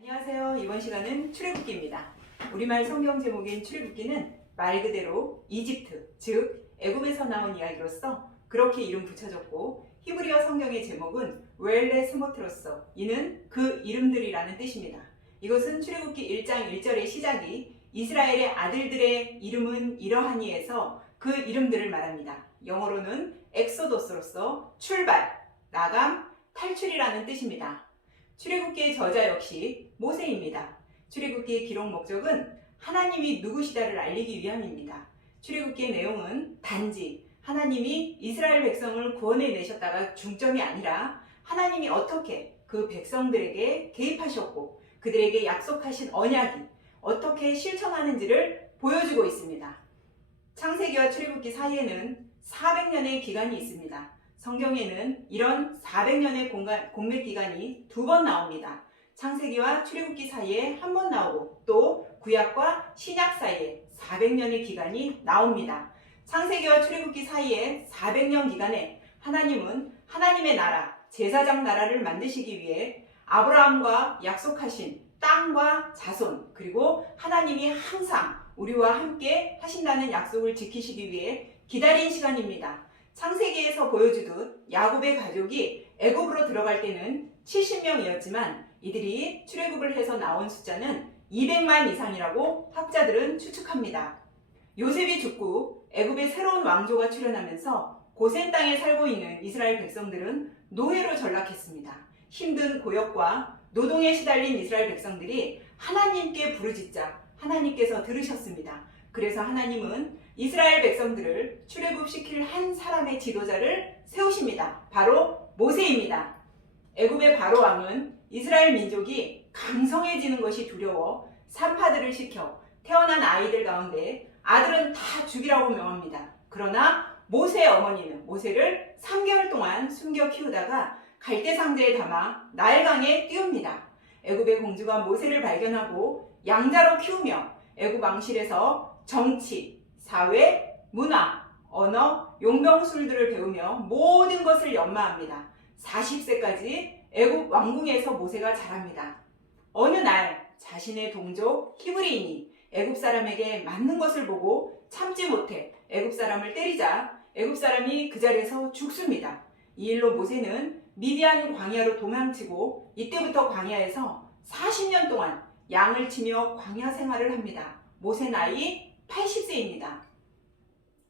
안녕하세요. 이번 시간은 출애굽기입니다. 우리말 성경 제목인 출애굽기는 말 그대로 이집트, 즉 애굽에서 나온 이야기로서 그렇게 이름 붙여졌고, 히브리어 성경의 제목은 웰레 스모트로서, 이는 그 이름들이라는 뜻입니다. 이것은 출애굽기 1장 1절의 시작이 이스라엘의 아들들의 이름은 이러하니에서 그 이름들을 말합니다. 영어로는 엑소도스로서 출발, 나감, 탈출이라는 뜻입니다. 출애굽기의 저자 역시 모세입니다. 출애굽기의 기록 목적은 하나님이 누구시다를 알리기 위함입니다. 출애굽기의 내용은 단지 하나님이 이스라엘 백성을 구원해 내셨다가 중점이 아니라 하나님이 어떻게 그 백성들에게 개입하셨고 그들에게 약속하신 언약이 어떻게 실천하는지를 보여주고 있습니다. 창세기와 출애굽기 사이에는 400년의 기간이 있습니다. 성경에는 이런 400년의 공백 기간이 2번 나옵니다. 창세기와 출애굽기 사이에 한 번 나오고, 또 구약과 신약 사이에 400년의 기간이 나옵니다. 창세기와 출애굽기 사이에 400년 기간에 하나님은 하나님의 나라, 제사장 나라를 만드시기 위해 아브라함과 약속하신 땅과 자손, 그리고 하나님이 항상 우리와 함께 하신다는 약속을 지키시기 위해 기다린 시간입니다. 창세기에서 보여주듯 야곱의 가족이 애굽으로 들어갈 때는 70명이었지만 이들이 출애굽을 해서 나온 숫자는 200만 이상이라고 학자들은 추측합니다. 요셉이 죽고 애굽의 새로운 왕조가 출현하면서 고센 땅에 살고 있는 이스라엘 백성들은 노예로 전락했습니다. 힘든 고역과 노동에 시달린 이스라엘 백성들이 하나님께 부르짖자 하나님께서 들으셨습니다. 그래서 하나님은 이스라엘 백성들을 출애굽시킬 한 사람의 지도자를 세우십니다. 바로 모세입니다. 애굽의 바로 왕은 이스라엘 민족이 강성해지는 것이 두려워 산파들을 시켜 태어난 아이들 가운데 아들은 다 죽이라고 명합니다. 그러나 모세의 어머니는 모세를 3개월 동안 숨겨 키우다가 갈대 상자에 담아 나일강에 띄웁니다. 애굽의 공주가 모세를 발견하고 양자로 키우며 애굽 왕실에서 정치, 사회, 문화, 언어, 용병술들을 배우며 모든 것을 연마합니다. 40세까지 애굽 왕궁에서 모세가 자랍니다. 어느 날 자신의 동족 히브리인이 애굽 사람에게 맞는 것을 보고 참지 못해 애굽 사람을 때리자 애굽 사람이 그 자리에서 죽습니다. 이 일로 모세는 미디안 광야로 도망치고 이때부터 광야에서 40년 동안 양을 치며 광야 생활을 합니다. 모세 나이 80세입니다.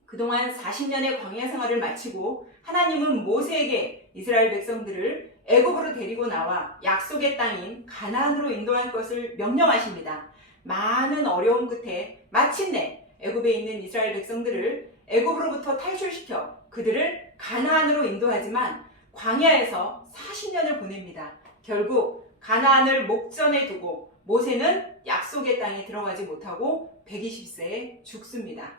그동안 40년의 광야 생활을 마치고 하나님은 모세에게 이스라엘 백성들을 애굽으로 데리고 나와 약속의 땅인 가나안으로 인도할 것을 명령하십니다. 많은 어려움 끝에 마침내 애굽에 있는 이스라엘 백성들을 애굽으로부터 탈출시켜 그들을 가나안으로 인도하지만 광야에서 40년을 보냅니다. 결국 가나안을 목전에 두고 모세는 약속의 땅에 들어가지 못하고 120세에 죽습니다.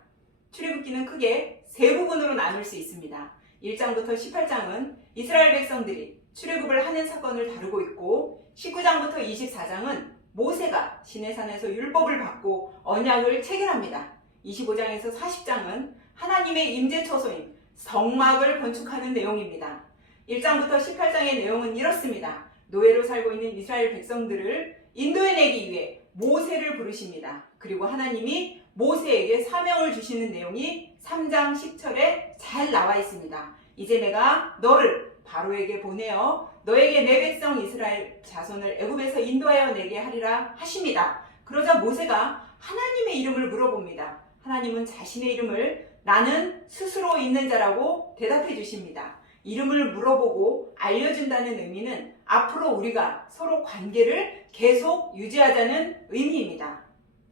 출애굽기는 크게 세 부분으로 나눌 수 있습니다. 1장부터 18장은 이스라엘 백성들이 출애굽을 하는 사건을 다루고 있고, 19장부터 24장은 모세가 시내산에서 율법을 받고 언약을 체결합니다. 25장에서 40장은 하나님의 임재처소인 성막을 건축하는 내용입니다. 1장부터 18장의 내용은 이렇습니다. 노예로 살고 있는 이스라엘 백성들을 인도해내기 위해 모세를 부르십니다. 그리고 하나님이 모세에게 사명을 주시는 내용이 3장 10절에 잘 나와 있습니다. 이제 내가 너를 바로에게 보내어 너에게 내 백성 이스라엘 자손을 애굽에서 인도하여 내게 하리라 하십니다. 그러자 모세가 하나님의 이름을 물어봅니다. 하나님은 자신의 이름을 나는 스스로 있는 자라고 대답해 주십니다. 이름을 물어보고 알려준다는 의미는 앞으로 우리가 서로 관계를 계속 유지하자는 의미입니다.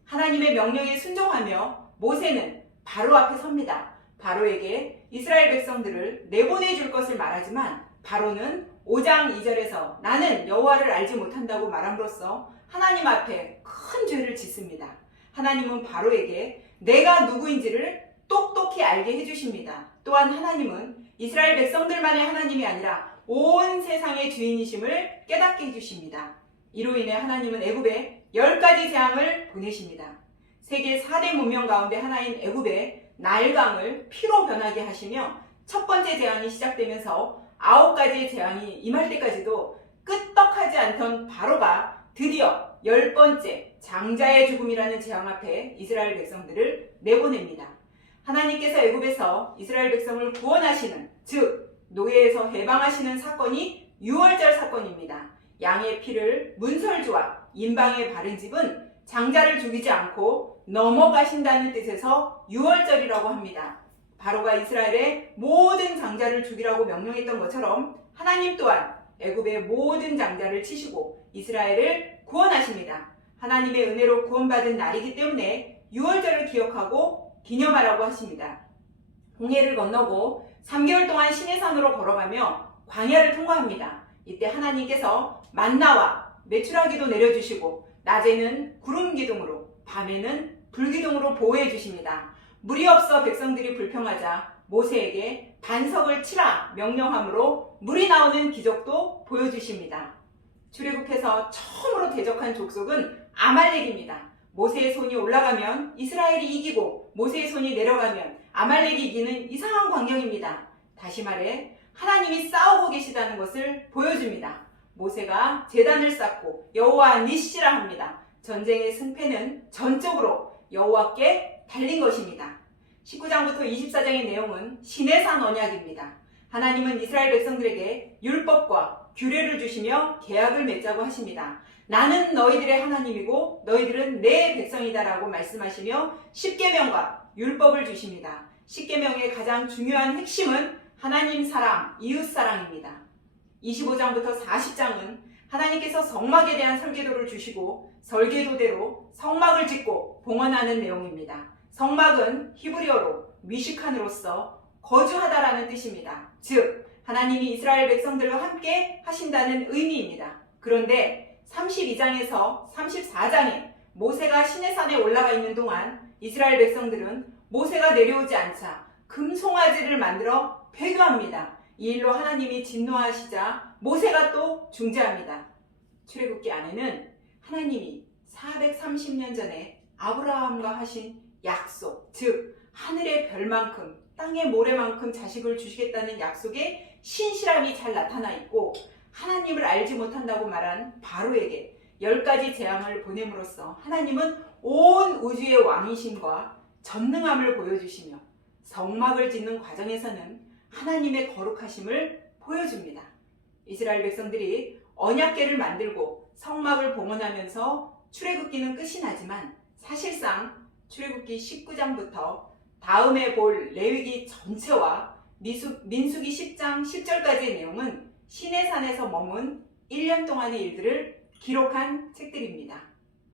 하나님의 명령에 순종하며 모세는 바로 앞에 섭니다. 바로에게 이스라엘 백성들을 내보내줄 것을 말하지만 바로는 5장 2절에서 나는 여호와를 알지 못한다고 말함으로써 하나님 앞에 큰 죄를 짓습니다. 하나님은 바로에게 내가 누구인지를 똑똑히 알게 해주십니다. 또한 하나님은 이스라엘 백성들만의 하나님이 아니라 온 세상의 주인이심을 깨닫게 해주십니다. 이로 인해 하나님은 애굽에 10가지 재앙을 보내십니다. 세계 4대 문명 가운데 하나인 애굽에 나일강을 피로 변하게 하시며 첫 번째 재앙이 시작되면서 9가지의 재앙이 임할 때까지도 끄떡하지 않던 바로가 드디어 10번째 장자의 죽음이라는 재앙 앞에 이스라엘 백성들을 내보냅니다. 하나님께서 애굽에서 이스라엘 백성을 구원하시는, 즉 노예에서 해방하시는 사건이 유월절 사건입니다. 양의 피를 문설주와 인방에 바른 집은 장자를 죽이지 않고 넘어가신다는 뜻에서 유월절이라고 합니다. 바로가 이스라엘의 모든 장자를 죽이라고 명령했던 것처럼 하나님 또한 애굽의 모든 장자를 치시고 이스라엘을 구원하십니다. 하나님의 은혜로 구원받은 날이기 때문에 유월절을 기억하고 기념하라고 하십니다. 홍해를 건너고 3개월 동안 시내산으로 걸어가며 광야를 통과합니다. 이때 하나님께서 만나와 메추라기도 내려주시고 낮에는 구름 기둥으로 밤에는 불 기둥으로 보호해 주십니다. 물이 없어 백성들이 불평하자 모세에게 반석을 치라 명령함으로 물이 나오는 기적도 보여주십니다. 출애굽해서 처음으로 대적한 족속은 아말렉입니다. 모세의 손이 올라가면 이스라엘이 이기고 모세의 손이 내려가면 아말렉이 이기는 이상한 광경입니다. 다시 말해 하나님이 싸우고 계시다는 것을 보여줍니다. 모세가 제단을 쌓고 여호와 니시라 합니다. 전쟁의 승패는 전적으로 여호와께 달린 것입니다. 19장부터 24장의 내용은 시내산 언약입니다. 하나님은 이스라엘 백성들에게 율법과 규례를 주시며 계약을 맺자고 하십니다. 나는 너희들의 하나님이고 너희들은 내 백성이다라고 말씀하시며 십계명과 율법을 주십니다. 십계명의 가장 중요한 핵심은 하나님 사랑, 이웃 사랑입니다. 25장부터 40장은 하나님께서 성막에 대한 설계도를 주시고 설계도대로 성막을 짓고 봉헌하는 내용입니다. 성막은 히브리어로 미시칸으로서 거주하다라는 뜻입니다. 즉 하나님이 이스라엘 백성들과 함께 하신다는 의미입니다. 그런데 32장에서 34장에 모세가 시내산에 올라가 있는 동안 이스라엘 백성들은 모세가 내려오지 않자 금송아지를 만들어 배교합니다. 이 일로 하나님이 진노하시자 모세가 또 중재합니다. 출애굽기 안에는 하나님이 430년 전에 아브라함과 하신 약속, 즉 하늘의 별만큼 땅의 모래만큼 자식을 주시겠다는 약속에 신실함이 잘 나타나 있고 하나님을 알지 못한다고 말한 바로에게 10가지 재앙을 보냄으로써 하나님은 온 우주의 왕이심과 전능함을 보여주시며 성막을 짓는 과정에서는 하나님의 거룩하심을 보여줍니다. 이스라엘 백성들이 언약궤를 만들고 성막을 봉헌하면서 출애굽기는 끝이 나지만 사실상 출애굽기 19장부터 다음에 볼 레위기 전체와 민수기 10장 10절까지의 내용은 시내산에서 머문 1년 동안의 일들을 기록한 책들입니다.